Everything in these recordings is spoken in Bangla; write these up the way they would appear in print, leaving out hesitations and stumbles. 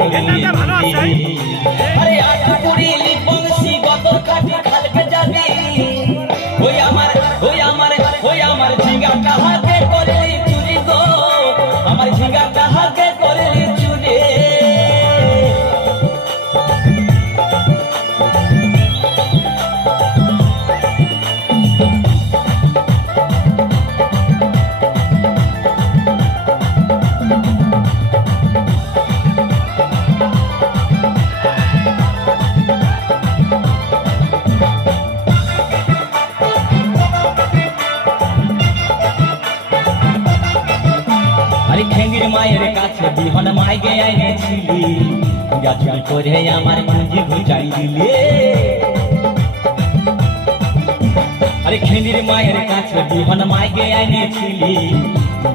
করলি আরে আটা পুরিলি বংশী গতর কাটি খালকে যাবি ওই আমার ঝিঙ্গা কাহাকে করলি চুরি গো আমার ঝিঙ্গা কাহাকে করলি চুরি খেঙ্গির মায়ের কাছে বিহন মাইগে আইনেছিলি গাছুল করে আমার মুঞ্জি ঘুচাই দিলে আরে খেঙ্গির মায়ের কাছে বিহন মাইগে আইনেছিলি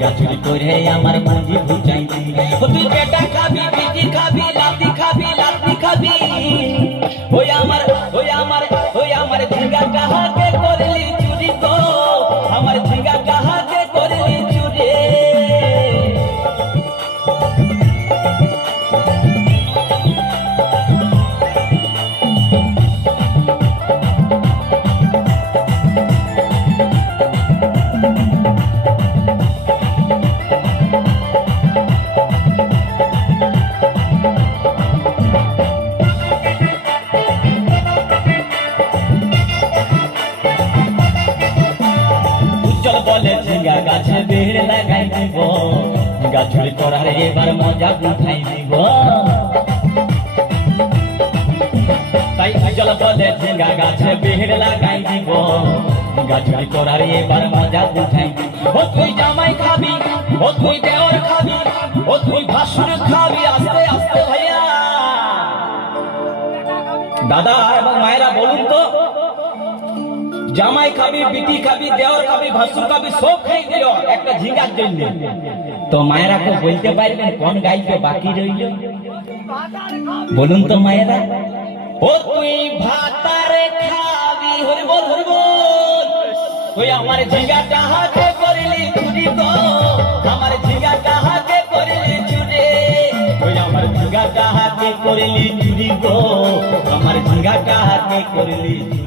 গাছুল করে আমার মুঞ্জি ঘুচাই দিলে তুই পেটা খাবি পিটি খাবি লাতি খাবি ওই আমার ঝিঙ্গা কাহাকে করলি চুরি গো আমার ঝিঙ্গা কাহাকে করলি চুরি বলে ঝিঙ্গা গাছে বেড় লাগাই দিব গাছুরি করার এবার মজা উঠাই দিব তাই উজ্জ্বল বলে ঝিঙ্গা গাছে বেড় লাগাই দিব গাছুরি করার এবার মজা উঠাই দিব ও তুই জামাই খাবি ও তুই দেওর খাবি ও তুই ভাসুর খাবি আস্তে আস্তে ভাইয়া দাদা এবং মায়েরা বলুন তো জামাই খাবি বিটি খাবি দেওর খাবি ভাসুর খাবি সব খাই দিও একটা ঝিঙ্গার জন্য তো মায়েরা তো বলতে পারবেন কোন গাইতে বাকি রইল বলুন তো মায়েরা ও তুই ভাতারে খাবি হরি বল ওই আমার ঝিঙ্গাটা হাতে করলি চুরি গো আমার ঝিঙ্গাটা হাতে করলি চুরি ওই আমার ঝিঙ্গাটা হাতে করলি চুরি গো আমার ঝিঙ্গাটা হাতে করলি চুরি